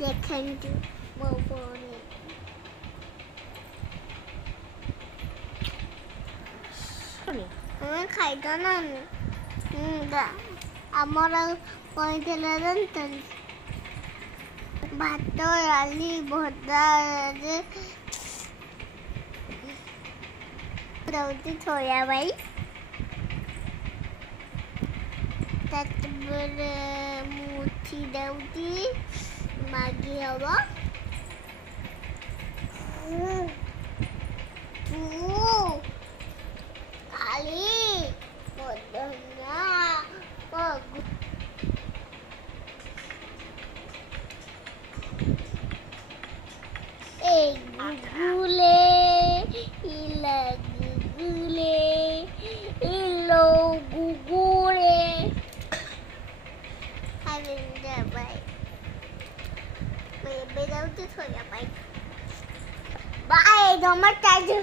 देखेंगे वो बोले खाइदा ना ଆମର କହିଥିଲା ଜାଣିଛନ୍ତି ଭାତ ଡାଲି ଭଜା ଦଉଛି ଥୋଇବା ପାଇଁ ତାପରେ ମୁଠି ଦଉଛି ମାଗି ହବ ଖାଲି gule ila gule ilo gugule harinda bai bedau tu thoya bai bye domat aja